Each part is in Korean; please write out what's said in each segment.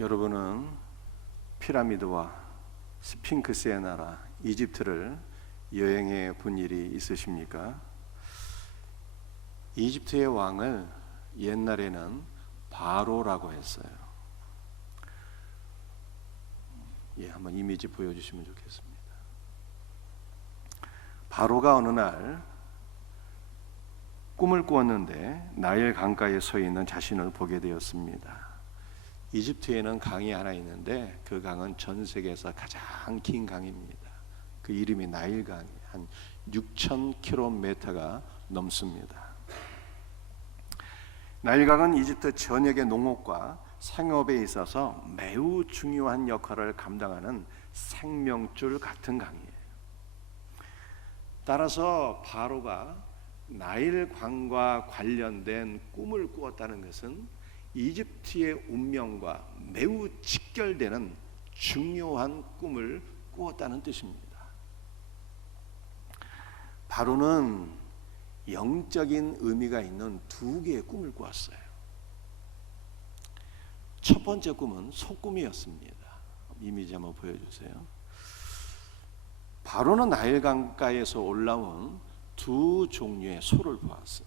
여러분은 피라미드와 스핑크스의 나라 이집트를 여행해 본 일이 있으십니까? 이집트의 왕을 옛날에는 바로라고 했어요. 한번 이미지 보여주시면 좋겠습니다. 바로가 어느 날 꿈을 꾸었는데 나일 강가에 서 있는 자신을 보게 되었습니다. 이집트에는 강이 하나 있는데 그 강은 전 세계에서 가장 긴 강입니다. 그 이름이 나일강이에요. 한 6,000km가 넘습니다. 나일강은 이집트 전역의 농업과 생업에 있어서 매우 중요한 역할을 감당하는 생명줄 같은 강이에요. 따라서 바로가 나일강과 관련된 꿈을 꾸었다는 것은 이집트의 운명과 매우 직결되는 중요한 꿈을 꾸었다는 뜻입니다. 바로는 영적인 의미가 있는 두 개의 꿈을 꾸었어요. 첫 번째 꿈은 소꿈이었습니다. 이미지 한번 보여주세요. 바로는 나일강가에서 올라온 두 종류의 소를 보았어요.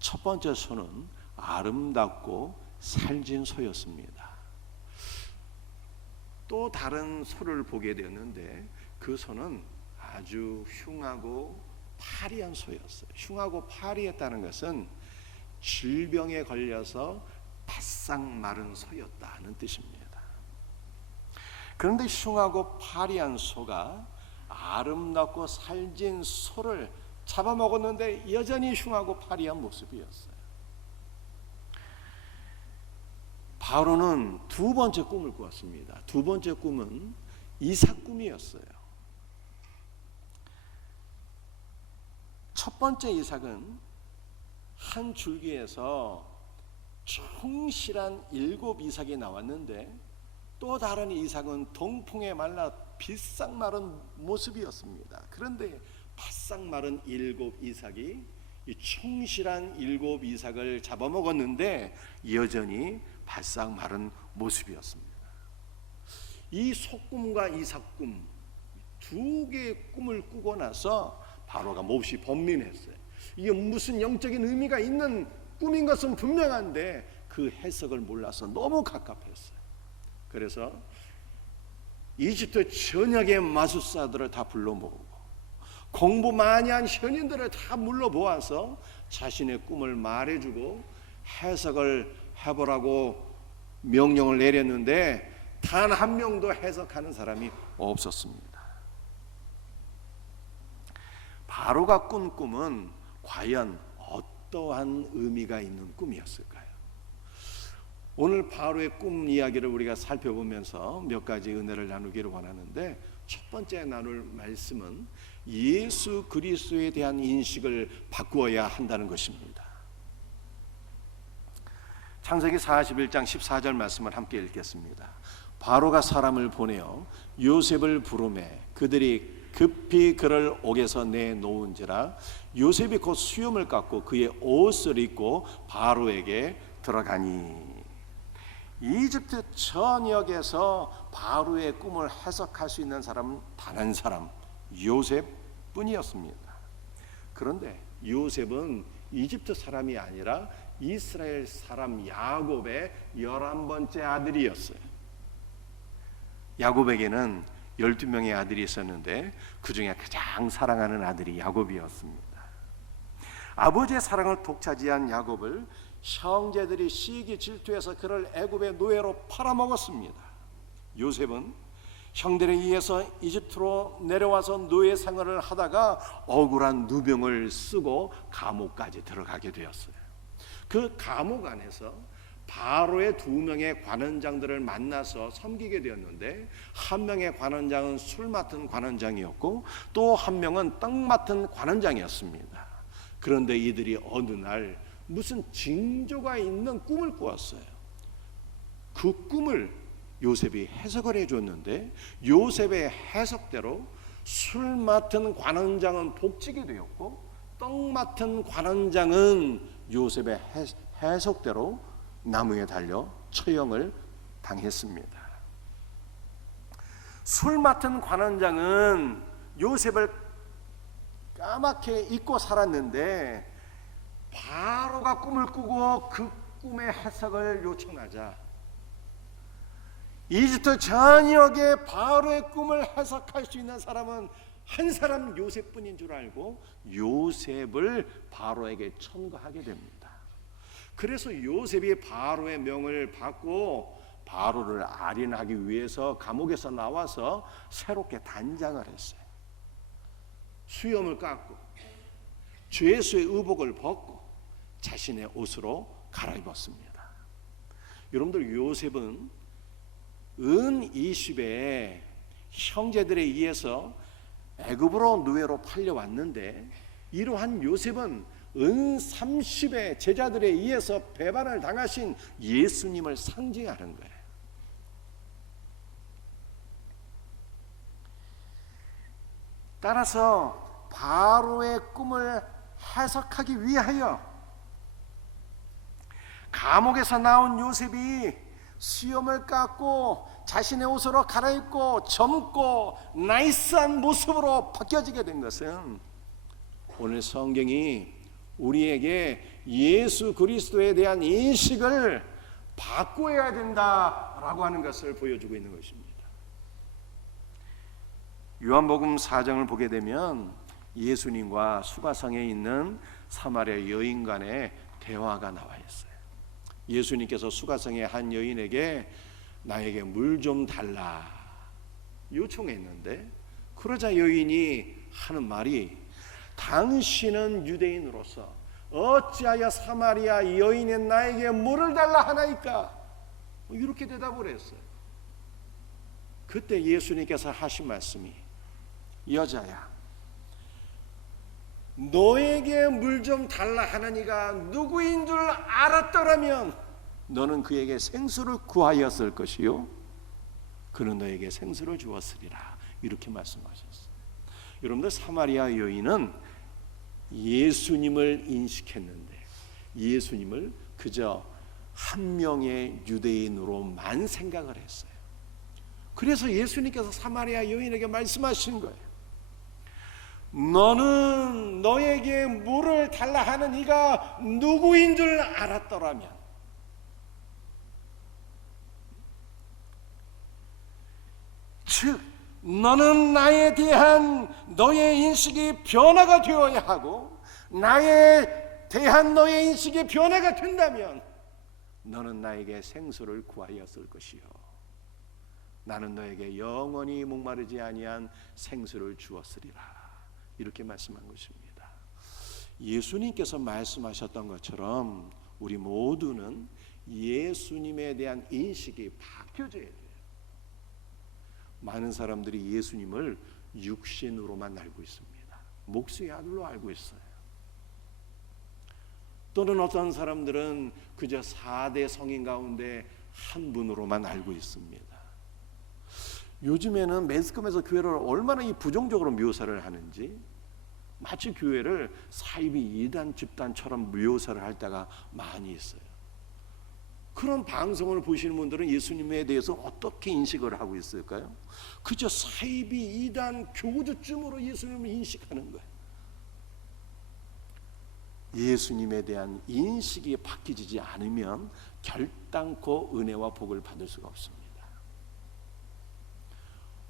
첫 번째 소는 아름답고 살진 소였습니다. 또 다른 소를 보게 되었는데 그 소는 아주 흉하고 파리한 소였어요. 흉하고 파리했다는 것은 질병에 걸려서 바싹 마른 소였다는 뜻입니다. 그런데 흉하고 파리한 소가 아름답고 살진 소를 잡아먹었는데 여전히 흉하고 파리한 모습이었어요. 바로는 두 번째 꿈을 꾸었습니다. 두 번째 꿈은 이삭 꿈이었어요. 첫 번째 이삭은 한 줄기에서 충실한 7 이삭이 나왔는데 또 다른 이삭은 동풍에 말라 비싹 마른 모습이었습니다. 그런데 바싹 마른 7 이삭이 이 충실한 7 이삭을 잡아먹었는데 여전히 바싹 마른 모습이었습니다. 이 소꿈과 이삭꿈 두 개의 꿈을 꾸고 나서 바로가 몹시 번민했어요. 이게 무슨 영적인 의미가 있는 꿈인 것은 분명한데 그 해석을 몰라서 너무 갑갑했어요. 그래서 이집트 전역의 마술사들을 다 불러 모으고 공부 많이 한 현인들을 다 불러 모아서 자신의 꿈을 말해주고 해석을 해보라고 명령을 내렸는데 단 한 명도 해석하는 사람이 없었습니다. 바로가 꾼 꿈은 과연 어떠한 의미가 있는 꿈이었을까요? 오늘 바로의 꿈 이야기를 우리가 살펴보면서 몇 가지 은혜를 나누기를 원하는데, 첫 번째 나눌 말씀은 예수 그리스도에 대한 인식을 바꾸어야 한다는 것입니다. 창세기 41장 14절 말씀을 함께 읽겠습니다. 바로가 사람을 보내어 요셉을 부르매 그들이 급히 그를 옥에서 내놓은지라 요셉이 곧 수염을 깎고 그의 옷을 입고 바로에게 들어가니. 이집트 전역에서 바로의 꿈을 해석할 수 있는 사람은 단 한 사람, 요셉뿐이었습니다. 그런데 요셉은 이집트 사람이 아니라 이스라엘 사람 야곱의 11번째 아들이었어요. 야곱에게는 12명의 아들이 있었는데 그 중에 가장 사랑하는 아들이 야곱이었습니다. 아버지의 사랑을 독차지한 야곱을 형제들이 시기 질투해서 그를 애굽의 노예로 팔아먹었습니다. 요셉은 형들에 의해서 이집트로 내려와서 노예 생활을 하다가 억울한 누병을 쓰고 감옥까지 들어가게 되었어요. 그 감옥 안에서 바로의 2명의 관원장들을 만나서 섬기게 되었는데, 한 명의 관원장은 술 맡은 관원장이었고 또 한 명은 떡 맡은 관원장이었습니다. 그런데 이들이 어느 날 무슨 징조가 있는 꿈을 꾸었어요. 그 꿈을 요셉이 해석을 해줬는데 요셉의 해석대로 술 맡은 관원장은 복직이 되었고 떡 맡은 관원장은 요셉의 해석대로 나무에 달려 처형을 당했습니다. 술 맡은 관원장은 요셉을 까맣게 잊고 살았는데 바로가 꿈을 꾸고 그 꿈의 해석을 요청하자 이집트 전역의 바로의 꿈을 해석할 수 있는 사람은 한 사람 요셉뿐인 줄 알고 요셉을 바로에게 천거하게 됩니다. 그래서 요셉이 바로의 명을 받고 바로를 아련하기 위해서 감옥에서 나와서 새롭게 단장을 했어요. 수염을 깎고 죄수의 의복을 벗고 자신의 옷으로 갈아입었습니다. 여러분들, 요셉은 은 20에 형제들에 의해서 애굽으로 노예로 팔려왔는데 이러한 요셉은 은 30의 제자들에 의해서 배반을 당하신 예수님을 상징하는 거예요. 따라서 바로의 꿈을 해석하기 위하여 감옥에서 나온 요셉이 수염을 깎고 자신의 옷으로 갈아입고 젊고 나이스한 모습으로 바뀌어지게 된 것은 오늘 성경이 우리에게 예수 그리스도에 대한 인식을 바꾸어야 된다라고 하는 것을 보여주고 있는 것입니다. 요한복음 4장을 보게 되면 예수님과 수가성에 있는 사마리아 여인 간의 대화가 나와 있어요. 예수님께서 수가성의 한 여인에게 나에게 물 좀 달라 요청했는데, 그러자 여인이 하는 말이 당신은 유대인으로서 어찌하여 사마리아 여인의 나에게 물을 달라 하나이까? 이렇게 대답을 했어요. 그때 예수님께서 하신 말씀이, 여자야, 너에게 물 좀 달라 하나니가 누구인 줄 알았더라면 너는 그에게 생수를 구하였을 것이요 그는 너에게 생수를 주었으리라. 이렇게 말씀하셨어요. 여러분들, 사마리아 여인은 예수님을 인식했는데 예수님을 그저 한 명의 유대인으로만 생각을 했어요. 그래서 예수님께서 사마리아 여인에게 말씀하신 거예요. 너는 너에게 물을 달라 하는 이가 누구인 줄 알았더라면, 즉 너는 나에 대한 너의 인식이 변화가 되어야 하고, 나에 대한 너의 인식이 변화가 된다면 너는 나에게 생수를 구하였을 것이요 나는 너에게 영원히 목마르지 아니한 생수를 주었으리라. 이렇게 말씀한 것입니다. 예수님께서 말씀하셨던 것처럼 우리 모두는 예수님에 대한 인식이 바뀌어져야 돼요. 많은 사람들이 예수님을 육신으로만 알고 있습니다. 목수의 아들로 알고 있어요. 또는 어떤 사람들은 그저 4대 성인 가운데 한 분으로만 알고 있습니다. 요즘에는 매스컴에서 교회를 얼마나 이 부정적으로 묘사를 하는지, 마치 교회를 사이비 이단 집단처럼 묘사를 할 때가 많이 있어요. 그런 방송을 보시는 분들은 예수님에 대해서 어떻게 인식을 하고 있을까요? 그저 사이비 이단 교주쯤으로 예수님을 인식하는 거예요. 예수님에 대한 인식이 바뀌지 않으면 결단코 은혜와 복을 받을 수가 없습니다.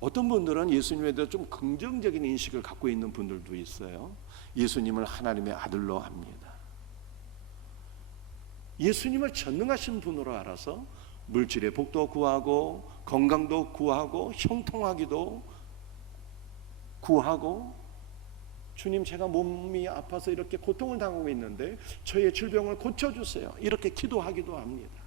어떤 분들은 예수님에 대해서 좀 긍정적인 인식을 갖고 있는 분들도 있어요. 예수님을 하나님의 아들로 합니다. 예수님을 전능하신 분으로 알아서 물질의 복도 구하고 건강도 구하고 형통하기도 구하고, 주님, 제가 몸이 아파서 이렇게 고통을 당하고 있는데 저의 질병을 고쳐주세요, 이렇게 기도하기도 합니다.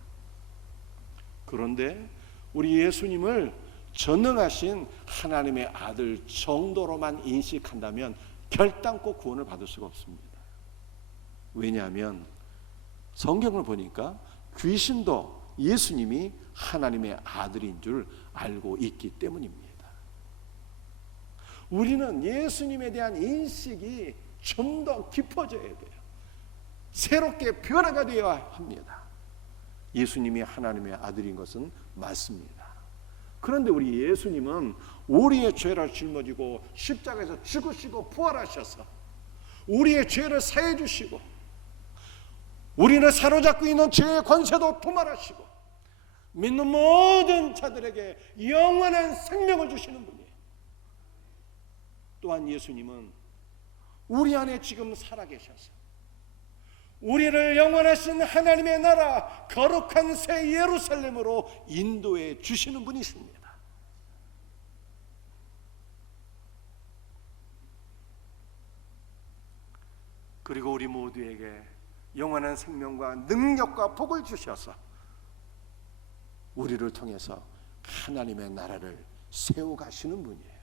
그런데 우리 예수님을 전능하신 하나님의 아들 정도로만 인식한다면 결단코 구원을 받을 수가 없습니다. 왜냐하면 성경을 보니까 귀신도 예수님이 하나님의 아들인 줄 알고 있기 때문입니다. 우리는 예수님에 대한 인식이 좀 더 깊어져야 돼요. 새롭게 변화가 되어야 합니다. 예수님이 하나님의 아들인 것은 맞습니다. 그런데 우리 예수님은 우리의 죄를 짊어지고 십자가에서 죽으시고 부활하셔서 우리의 죄를 사해 주시고 우리를 사로잡고 있는 죄의 권세도 도말하시고 믿는 모든 자들에게 영원한 생명을 주시는 분이에요. 또한 예수님은 우리 안에 지금 살아계셔서 우리를 영원하신 하나님의 나라 거룩한 새 예루살렘으로 인도해 주시는 분이십니다. 그리고 우리 모두에게 영원한 생명과 능력과 복을 주셔서 우리를 통해서 하나님의 나라를 세워가시는 분이에요.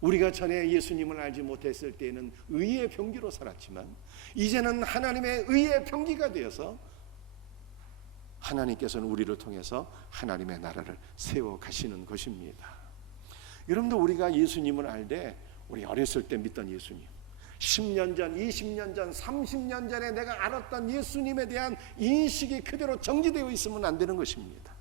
우리가 전에 예수님을 알지 못했을 때에는 의의 병기로 살았지만 이제는 하나님의 의의 병기가 되어서 하나님께서는 우리를 통해서 하나님의 나라를 세워가시는 것입니다. 여러분들, 우리가 예수님을 알 때 우리 어렸을 때 믿던 예수님, 10년 전, 20년 전, 30년 전에 내가 알았던 예수님에 대한 인식이 그대로 정지되어 있으면 안 되는 것입니다.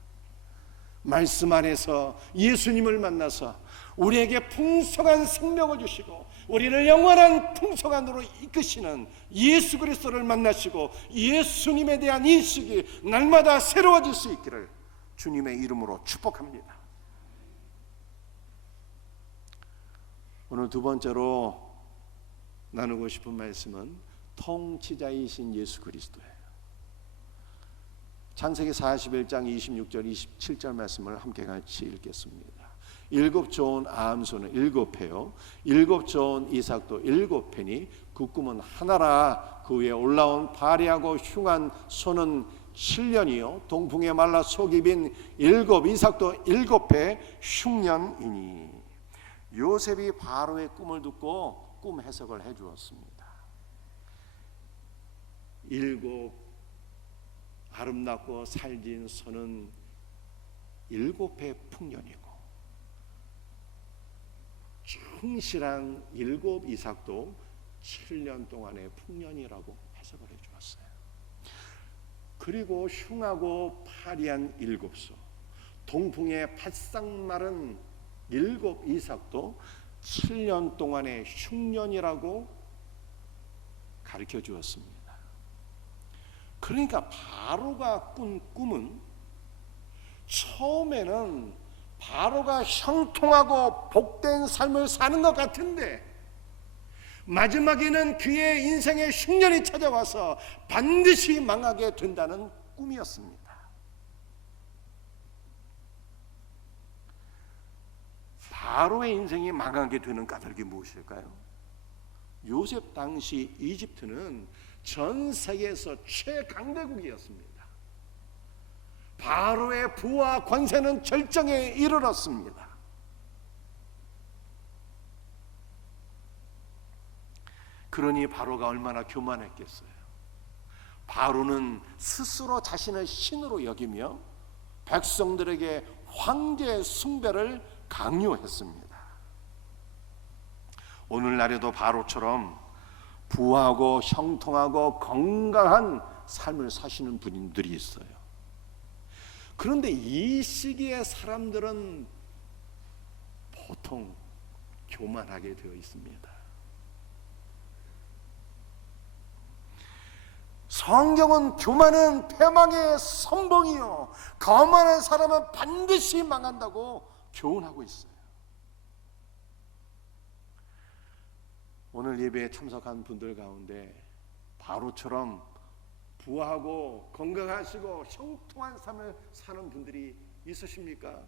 말씀 안에서 예수님을 만나서 우리에게 풍성한 생명을 주시고 우리를 영원한 풍성한으로 이끄시는 예수 그리스도를 만나시고 예수님에 대한 인식이 날마다 새로워질 수 있기를 주님의 이름으로 축복합니다. 오늘 두 번째로 나누고 싶은 말씀은 통치자이신 예수 그리스도예요. 창세기 41장 26절 27절 말씀을 함께 같이 읽겠습니다. 일곱 좋은 아함소는 7패요 일곱 좋은 이삭도 7패니 그 꿈은 하나라. 그 위에 올라온 파리하고 흉한 소는 7년이요 동풍에 말라 속이 빈 7 이삭도 7패 흉년이니. 요셉이 바로의 꿈을 듣고 꿈 해석을 해 주었습니다. 7 아름답고 살진 소는 7회 풍년이고 충실한 7 이삭도 7년 동안의 풍년이라고 해석을 해 주었어요. 그리고 흉하고 파리한 7소, 동풍에 바싹 마른 7 이삭도 7년 동안의 흉년이라고 가르쳐 주었습니다. 그러니까 바로가 꾼 꿈은 처음에는 바로가 형통하고 복된 삶을 사는 것 같은데 마지막에는 그의 인생의 흉년이 찾아와서 반드시 망하게 된다는 꿈이었습니다. 바로의 인생이 망하게 되는 까닭이 무엇일까요? 요셉 당시 이집트는 전 세계에서 최강대국이었습니다. 바로의 부와 권세는 절정에 이르렀습니다. 그러니 바로가 얼마나 교만했겠어요. 바로는 스스로 자신을 신으로 여기며 백성들에게 황제 숭배를 강요했습니다. 오늘날에도 바로처럼 부하고 형통하고 건강한 삶을 사시는 분들이 있어요. 그런데 이 시기의 사람들은 보통 교만하게 되어 있습니다. 성경은 교만은 패망의 선봉이요 거만한 사람은 반드시 망한다고 교훈하고 있어요. 오늘 예배에 참석한 분들 가운데 바로처럼 부하고 건강하시고 형통한 삶을 사는 분들이 있으십니까?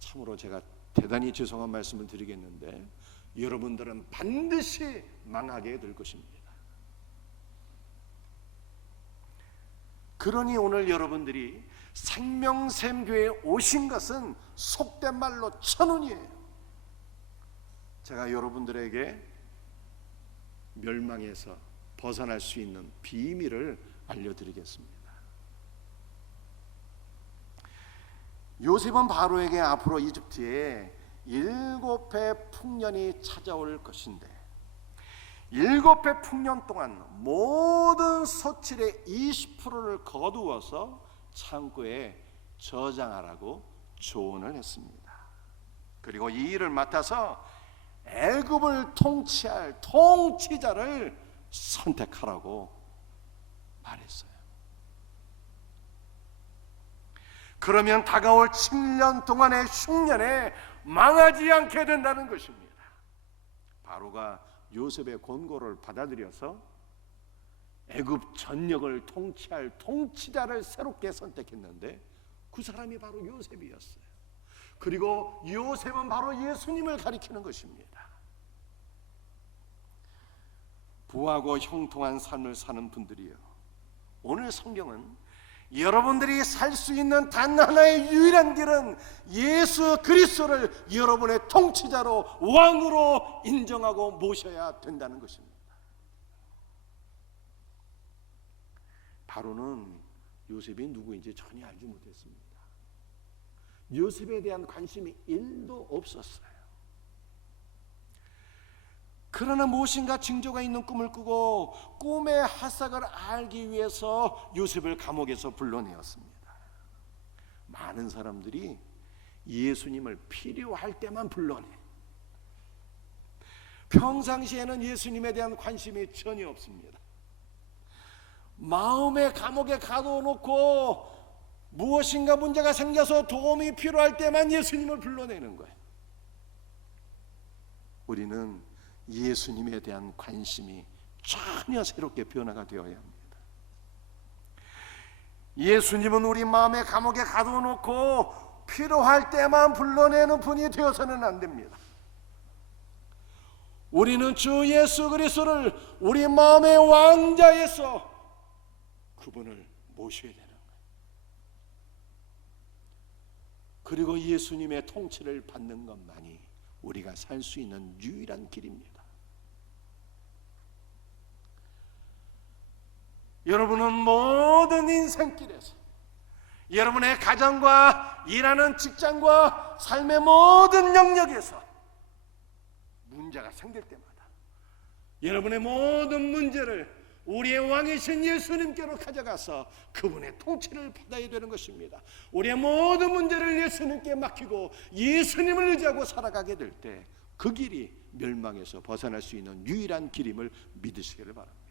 참으로 제가 대단히 죄송한 말씀을 드리겠는데 여러분들은 반드시 망하게 될 것입니다. 그러니 오늘 여러분들이 생명샘교회에 오신 것은 속된 말로 천운이에요. 제가 여러분들에게 멸망에서 벗어날 수 있는 비밀을 알려드리겠습니다. 요셉은 바로에게 앞으로 이집트에 7회 풍년이 찾아올 것인데 7회 풍년 동안 모든 모든 소출의 20%를 거두어서 창고에 저장하라고 조언을 했습니다. 그리고 이 일을 맡아서 애굽을 통치할 통치자를 선택하라고 말했어요. 그러면 다가올 7년 동안의 흉년에 망하지 않게 된다는 것입니다. 바로가 요셉의 권고를 받아들여서 애굽 전역을 통치할 통치자를 새롭게 선택했는데 그 사람이 바로 요셉이었어요. 그리고 요셉은 바로 예수님을 가리키는 것입니다. 부하고 형통한 삶을 사는 분들이요, 오늘 성경은 여러분들이 살 수 있는 단 하나의 유일한 길은 예수 그리스도를 여러분의 통치자로 왕으로 인정하고 모셔야 된다는 것입니다. 바로는 요셉이 누구인지 전혀 알지 못했습니다. 요셉에 대한 관심이 1도 없었어요. 그러나 무엇인가 징조가 있는 꿈을 꾸고 꿈의 하삭을 알기 위해서 요셉을 감옥에서 불러내었습니다. 많은 사람들이 예수님을 필요할 때만 불러내. 평상시에는 예수님에 대한 관심이 전혀 없습니다. 마음의 감옥에 가둬놓고 무엇인가 문제가 생겨서 도움이 필요할 때만 예수님을 불러내는 거예요. 우리는 예수님에 대한 관심이 전혀 새롭게 변화가 되어야 합니다. 예수님은 우리 마음의 감옥에 가둬놓고 필요할 때만 불러내는 분이 되어서는 안 됩니다. 우리는 주 예수 그리스도를 우리 마음의 왕자에서 그분을 모셔야 되는 거예요. 그리고 예수님의 통치를 받는 것만이 우리가 살 수 있는 유일한 길입니다. 여러분은 모든 인생길에서 여러분의 가정과 일하는 직장과 삶의 모든 영역에서 문제가 생길 때마다 여러분의 모든 문제를 우리의 왕이신 예수님께로 가져가서 그분의 통치를 받아야 되는 것입니다. 우리의 모든 문제를 예수님께 맡기고 예수님을 의지하고 살아가게 될 때 그 길이 멸망에서 벗어날 수 있는 유일한 길임을 믿으시기를 바랍니다.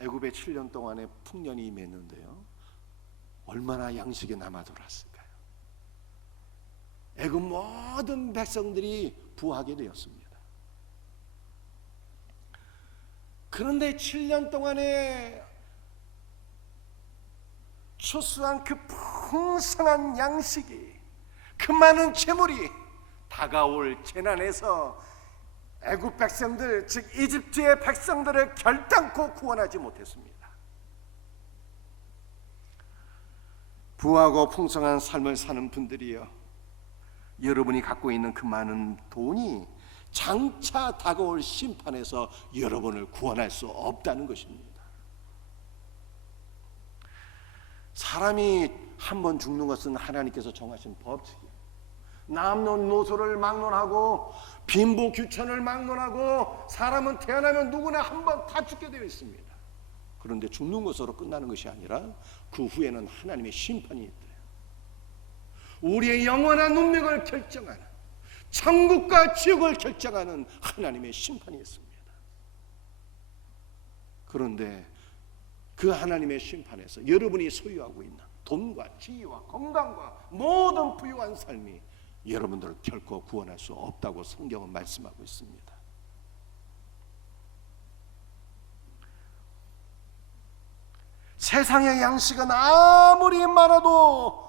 애굽에 7년 동안의 풍년이 임했는데요, 얼마나 양식이 남아 돌았을까요? 애굽 모든 백성들이 부하게 되었습니다. 그런데 7년 동안에 추수한 그 풍성한 양식이, 그 많은 재물이 다가올 재난에서 애굽 백성들, 즉 이집트의 백성들을 결단코 구원하지 못했습니다. 부하고 풍성한 삶을 사는 분들이여, 여러분이 갖고 있는 그 많은 돈이 장차 다가올 심판에서 여러분을 구원할 수 없다는 것입니다. 사람이 한 번 죽는 것은 하나님께서 정하신 법칙이에요. 남녀노소를 막론하고 빈부귀천을 막론하고 사람은 태어나면 누구나 한 번 다 죽게 되어 있습니다. 그런데 죽는 것으로 끝나는 것이 아니라 그 후에는 하나님의 심판이 있대요. 우리의 영원한 운명을 결정하는, 천국과 지옥을 결정하는 하나님의 심판이 있습니다. 그런데 그 하나님의 심판에서 여러분이 소유하고 있는 돈과 지위와 건강과 모든 부유한 삶이 여러분들을 결코 구원할 수 없다고 성경은 말씀하고 있습니다. 세상의 양식은 아무리 많아도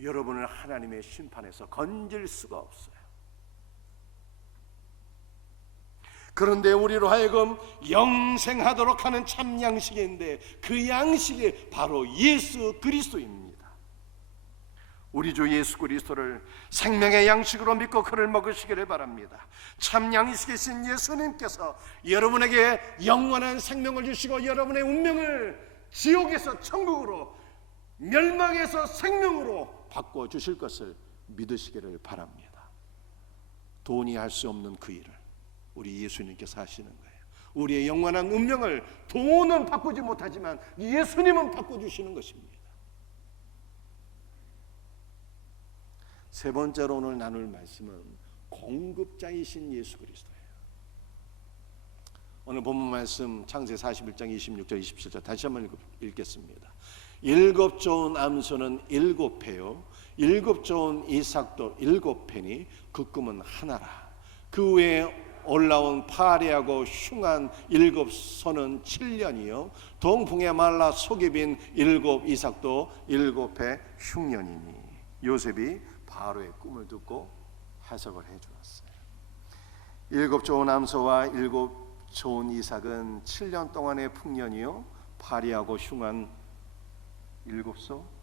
여러분을 하나님의 심판에서 건질 수가 없어요. 그런데 우리로 하여금 영생하도록 하는 참 양식인데 그 양식이 바로 예수 그리스도입니다. 우리 주 예수 그리스도를 생명의 양식으로 믿고 그를 먹으시기를 바랍니다. 참 양식이신 예수님께서 여러분에게 영원한 생명을 주시고 여러분의 운명을 지옥에서 천국으로, 멸망에서 생명으로 바꿔주실 것을 믿으시기를 바랍니다. 돈이 할 수 없는 그 일을 우리 예수님께서 하시는 거예요. 우리의 영원한 운명을 돈은 바꾸지 못하지만 예수님은 바꿔주시는 것입니다. 세 번째로 오늘 나눌 말씀은 공급자이신 예수 그리스도예요. 오늘 본문 말씀 창세 41장 26절 27절 다시 한번 읽겠습니다. 일곱 좋은 암소는 일곱 패요 일곱 좋은 이삭도 일곱 패니 그 꿈은 하나라. 그 외에 올라온 파래하고 흉한 일곱 소는 7년이요 동풍에 말라 속이 빈 일곱 이삭도 일곱 해 흉년이니. 요셉이 바로의 꿈을 듣고 해석을 해주었어요. 일곱 좋은 암소와 일곱 좋은 이삭은 7년 동안의 풍년이요 파리하고 흉한 일곱 소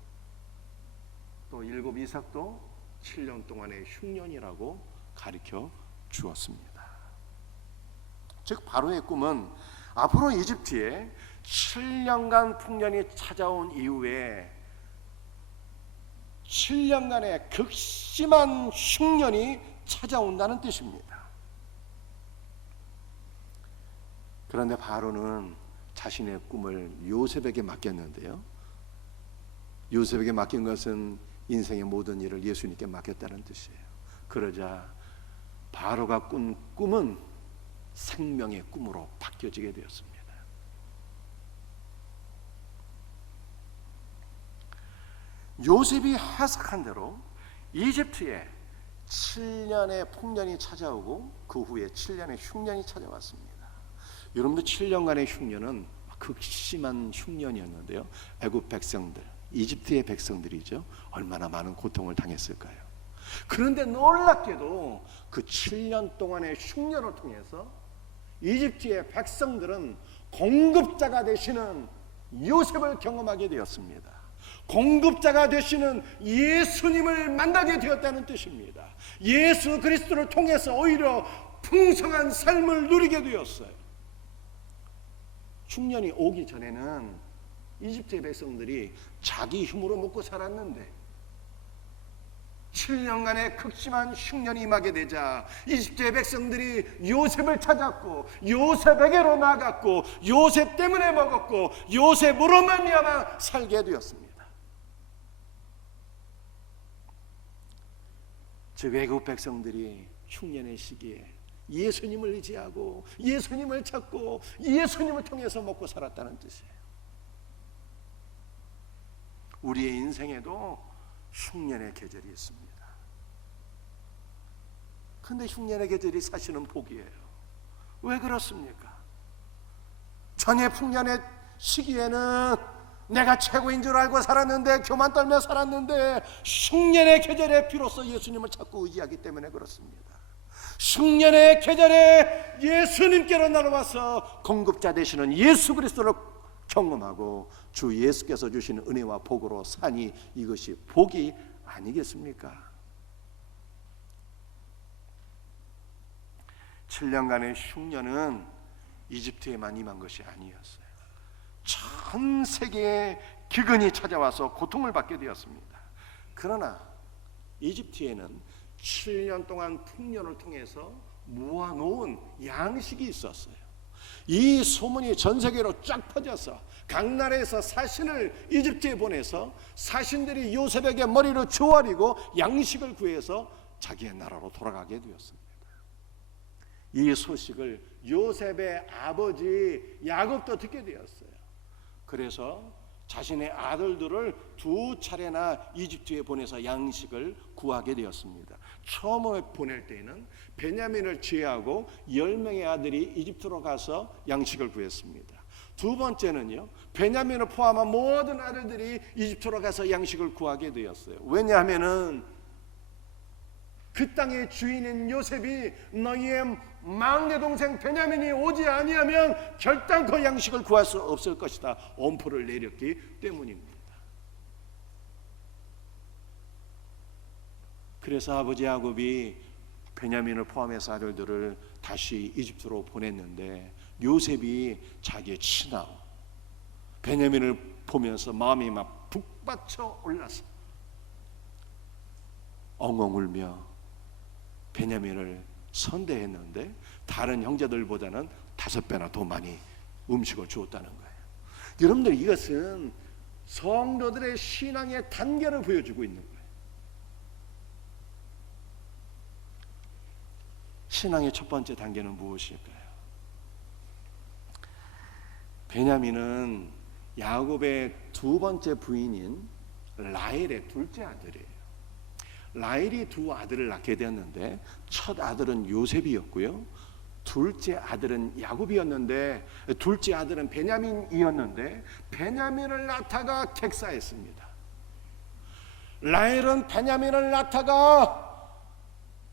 또 일곱 이삭도 7년 동안의 흉년이라고 가르쳐 주었습니다. 즉 바로의 꿈은 앞으로 이집트에 7년간 풍년이 찾아온 이후에 7년간의 극심한 흉년이 찾아온다는 뜻입니다. 그런데 바로는 자신의 꿈을 요셉에게 맡겼는데요, 요셉에게 맡긴 것은 인생의 모든 일을 예수님께 맡겼다는 뜻이에요. 그러자 바로가 꾼 꿈은 생명의 꿈으로 바뀌어지게 되었습니다. 요셉이 해석한 대로 이집트에 7년의 풍년이 찾아오고 그 후에 7년의 흉년이 찾아왔습니다. 여러분들 7년간의 흉년은 극심한 흉년이었는데요, 애굽 백성들, 이집트의 백성들이죠, 얼마나 많은 고통을 당했을까요? 그런데 놀랍게도 그 7년 동안의 흉년을 통해서 이집트의 백성들은 공급자가 되시는 요셉을 경험하게 되었습니다. 공급자가 되시는 예수님을 만나게 되었다는 뜻입니다. 예수 그리스도를 통해서 오히려 풍성한 삶을 누리게 되었어요. 흉년이 오기 전에는 이집트의 백성들이 자기 힘으로 먹고 살았는데 7년간의 극심한 흉년이 임하게 되자 이집트의 백성들이 요셉을 찾았고 요셉에게로 나갔고 요셉 때문에 먹었고 요셉으로 말미암아 살게 되었습니다. 즉 애굽 백성들이 흉년의 시기에 예수님을 의지하고 예수님을 찾고 예수님을 통해서 먹고 살았다는 뜻이에요. 우리의 인생에도 흉년의 계절이 있습니다. 그런데 흉년의 계절이 사실은 복이에요. 왜 그렇습니까? 전에 풍년의 시기에는 내가 최고인 줄 알고 살았는데 교만 떨며 살았는데 흉년의 계절에 비로소 예수님을 찾고 의지하기 때문에 그렇습니다. 흉년의 계절에 예수님께로 날아와서 공급자 되시는 예수 그리스도를 경험하고 주 예수께서 주시는 은혜와 복으로 사니 이것이 복이 아니겠습니까? 7년간의 흉년은 이집트에만 임한 것이 아니었어요. 전 세계에 기근이 찾아와서 고통을 받게 되었습니다. 그러나 이집트에는 7년 동안 풍년을 통해서 모아놓은 양식이 있었어요. 이 소문이 전 세계로 쫙 퍼져서 각 나라에서 사신을 이집트에 보내서 사신들이 요셉에게 머리를 조아리고 양식을 구해서 자기의 나라로 돌아가게 되었습니다. 이 소식을 요셉의 아버지 야곱도 듣게 되었어요. 그래서 자신의 아들들을 2차례나 이집트에 보내서 양식을 구하게 되었습니다. 처음에 보낼 때에는 베냐민을 제외하고 10명의 아들이 이집트로 가서 양식을 구했습니다. 두 번째는요, 베냐민을 포함한 모든 아들들이 이집트로 가서 양식을 구하게 되었어요. 왜냐하면은 그 땅의 주인인 요셉이 너희의 막내 동생 베냐민이 오지 아니하면 결단코 양식을 구할 수 없을 것이다 엄포를 내렸기 때문입니다. 그래서 아버지 야곱이 베냐민을 포함해서 아들들을 다시 이집트로 보냈는데 요셉이 자기의 친아우 베냐민을 보면서 마음이 막 북받쳐 올라서 엉엉 울며 베냐민을 선대했는데 다른 형제들보다는 5배나 더 많이 음식을 주었다는 거예요. 여러분들, 이것은 성도들의 신앙의 단계를 보여주고 있는 거예요. 신앙의 첫 번째 단계는 무엇일까요? 베냐민은 야곱의 두 번째 부인인 라헬의 둘째 아들이에요. 라헬이 두 아들을 낳게 되었는데 첫 아들은 요셉이었고요, 둘째 아들은 야곱이었는데, 둘째 아들은 베냐민이었는데 베냐민을 낳다가 객사했습니다. 라헬은 베냐민을 낳다가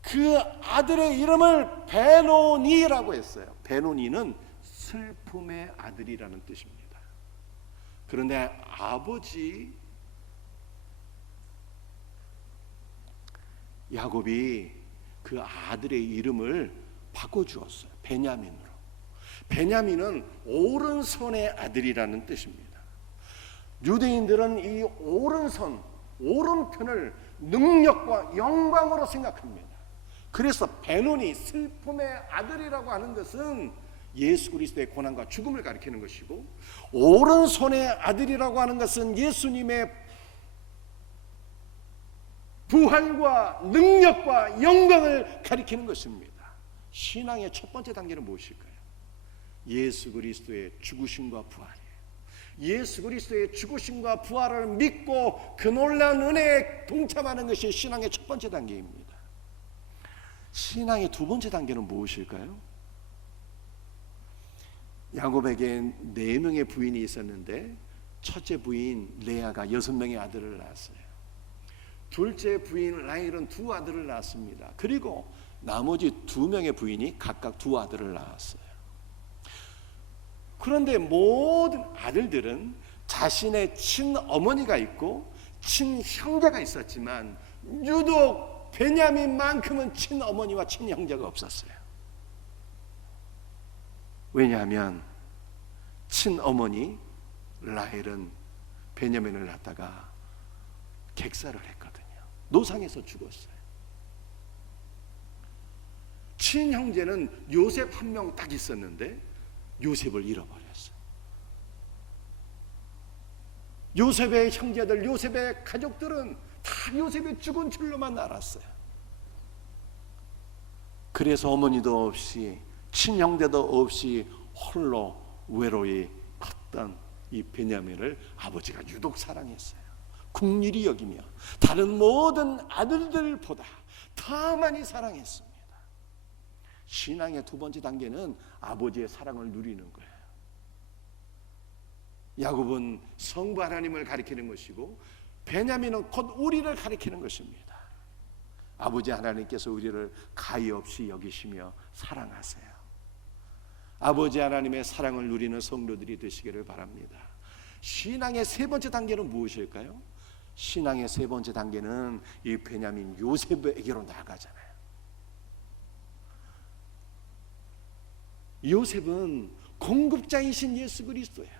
그 아들의 이름을 베노니라고 했어요. 베노니는 슬픔의 아들이라는 뜻입니다. 그런데 아버지 야곱이 그 아들의 이름을 바꿔주었어요. 베냐민으로. 베냐민은 오른손의 아들이라는 뜻입니다. 유대인들은 이 오른손, 오른편을 능력과 영광으로 생각합니다. 그래서 베노니, 슬픔의 아들이라고 하는 것은 예수 그리스도의 고난과 죽음을 가리키는 것이고, 오른손의 아들이라고 하는 것은 예수님의 부활과 능력과 영광을 가리키는 것입니다. 신앙의 첫 번째 단계는 무엇일까요? 예수 그리스도의 죽으심과 부활이에요. 예수 그리스도의 죽으심과 부활을 믿고 그 놀라운 은혜에 동참하는 것이 신앙의 첫 번째 단계입니다. 신앙의 두 번째 단계는 무엇일까요? 야곱에게 4명의 부인이 있었는데 첫째 부인 레아가 6명의 아들을 낳았어요. 둘째 부인 라헬은 2 아들을 낳았습니다. 그리고 나머지 2명의 부인이 각각 2 아들을 낳았어요. 그런데 모든 아들들은 자신의 친어머니가 있고 친형제가 있었지만 유독 베냐민만큼은 친어머니와 친형제가 없었어요. 왜냐하면 친어머니 라헬은 베냐민을 낳다가 객사를 했거든요. 노상에서 죽었어요. 친형제는 요셉 1명 딱 있었는데 요셉을 잃어버렸어요. 요셉의 형제들, 요셉의 가족들은 다 요셉이 죽은 줄로만 알았어요. 그래서 어머니도 없이 친형제도 없이 홀로 외로이 컸던 이 베냐민을 아버지가 유독 사랑했어요. 긍휼히 여기며 다른 모든 아들들보다 더 많이 사랑했습니다. 신앙의 두 번째 단계는 아버지의 사랑을 누리는 거예요. 야곱은 성부 하나님을 가리키는 것이고 베냐민은 곧 우리를 가리키는 것입니다. 아버지 하나님께서 우리를 가히 없이 여기시며 사랑하세요. 아버지 하나님의 사랑을 누리는 성도들이 되시기를 바랍니다. 신앙의 세 번째 단계는 무엇일까요? 신앙의 세 번째 단계는 이 베냐민 요셉에게로 나아가잖아요. 요셉은 공급자이신 예수 그리스도예요.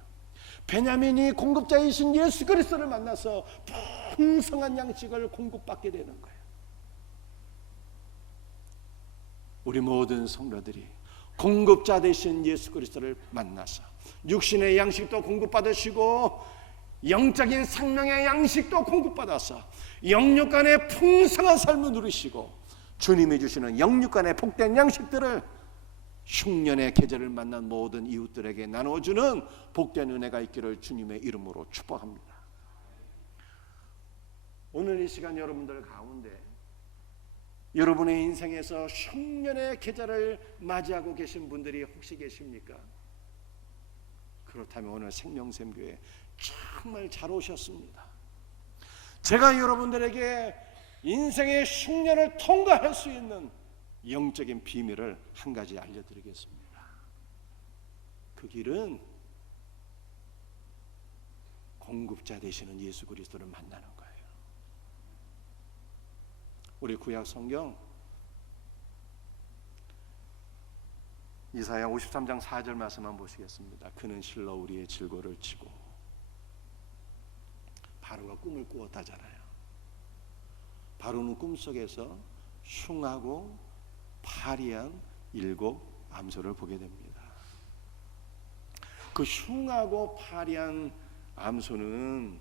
베냐민이 공급자이신 예수 그리스도를 만나서 풍성한 양식을 공급받게 되는 거예요. 우리 모든 성도들이 공급자 되신 예수 그리스도를 만나서 육신의 양식도 공급받으시고 영적인 생명의 양식도 공급받아서 영육 간의 풍성한 삶을 누리시고 주님이 주시는 영육 간의 복된 양식들을 흉년의 계절을 만난 모든 이웃들에게 나눠주는 복된 은혜가 있기를 주님의 이름으로 축복합니다. 오늘 이 시간 여러분들 가운데 여러분의 인생에서 흉년의 계절을 맞이하고 계신 분들이 혹시 계십니까? 그렇다면 오늘 생명샘교회 정말 잘 오셨습니다. 제가 여러분들에게 인생의 흉년을 통과할 수 있는 영적인 비밀을 한 가지 알려드리겠습니다. 그 길은 공급자 되시는 예수 그리스도를 만나는 거예요. 우리 구약 성경 이사야 53장 4절 말씀만 보시겠습니다. 그는 실로 우리의 질고를 치고 바로가 꿈을 꾸었다잖아요. 바로는 꿈속에서 흉하고 파리한 7 암소를 보게 됩니다. 그 흉하고 파리한 암소는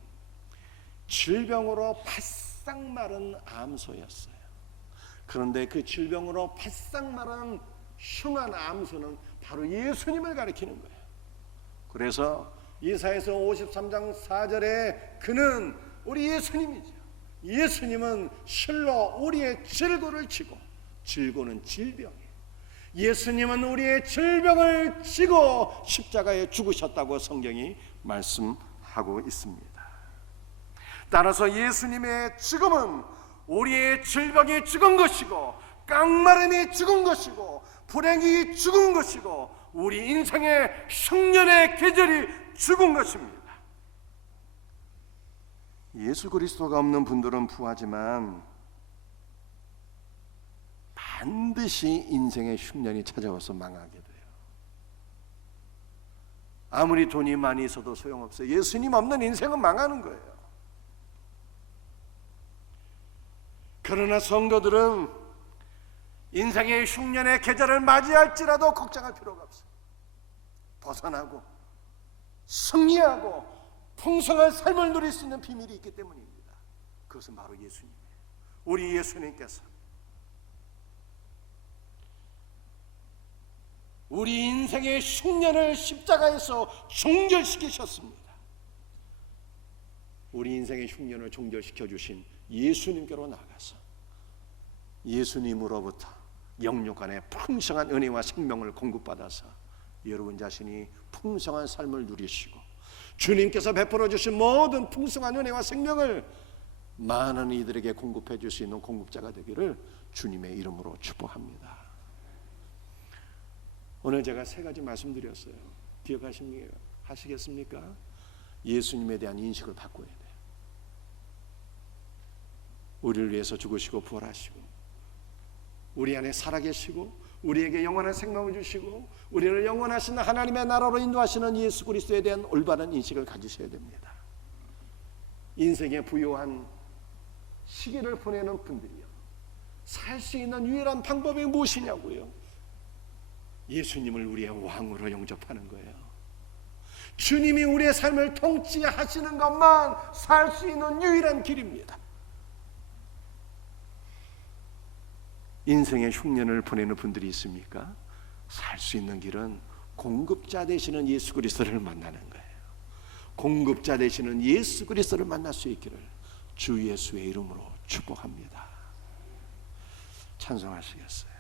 질병으로 바싹 마른 암소였어요. 그런데 그 질병으로 바싹 마른 흉한 암소는 바로 예수님을 가리키는 거예요. 그래서 이사야서 53장 4절에 그는 우리 예수님이죠. 예수님은 실로 우리의 질고를 지고, 질고는 질병이에요. 예수님은 우리의 질병을 지고 십자가에 죽으셨다고 성경이 말씀하고 있습니다. 따라서 예수님의 죽음은 우리의 질병이 죽은 것이고, 깡마름이 죽은 것이고, 불행이 죽은 것이고, 우리 인생의 흉년의 계절이 죽은 것입니다. 예수 그리스도가 없는 분들은 부하지만 반드시 인생의 흉년이 찾아와서 망하게 돼요. 아무리 돈이 많이 있어도 소용없어요. 예수님 없는 인생은 망하는 거예요. 그러나 성도들은 인생의 흉년의 계절을 맞이할지라도 걱정할 필요가 없어요. 벗어나고 승리하고 풍성한 삶을 누릴 수 있는 비밀이 있기 때문입니다. 그것은 바로 예수님이에요. 우리 예수님께서 우리 인생의 흉년을 십자가에서 종결시키셨습니다. 우리 인생의 흉년을 종결시켜 주신 예수님께로 나가서 예수님으로부터 영육간의 풍성한 은혜와 생명을 공급받아서 여러분 자신이 풍성한 삶을 누리시고 주님께서 베풀어 주신 모든 풍성한 은혜와 생명을 많은 이들에게 공급해 줄 수 있는 공급자가 되기를 주님의 이름으로 축복합니다. 오늘 제가 3가지 말씀드렸어요. 기억하시겠습니까? 예수님에 대한 인식을 바꿔야 돼요. 우리를 위해서 죽으시고 부활하시고 우리 안에 살아계시고 우리에게 영원한 생명을 주시고 우리를 영원하신 하나님의 나라로 인도하시는 예수 그리스도에 대한 올바른 인식을 가지셔야 됩니다. 인생의 부요한 시기를 보내는 분들이요, 살 수 있는 유일한 방법이 무엇이냐고요? 예수님을 우리의 왕으로 영접하는 거예요. 주님이 우리의 삶을 통치하시는 것만 살 수 있는 유일한 길입니다. 인생의 흉년을 보내는 분들이 있습니까? 살 수 있는 길은 공급자 되시는 예수 그리스도를 만나는 거예요. 공급자 되시는 예수 그리스도를 만날 수 있기를 주 예수의 이름으로 축복합니다. 찬송하시겠어요?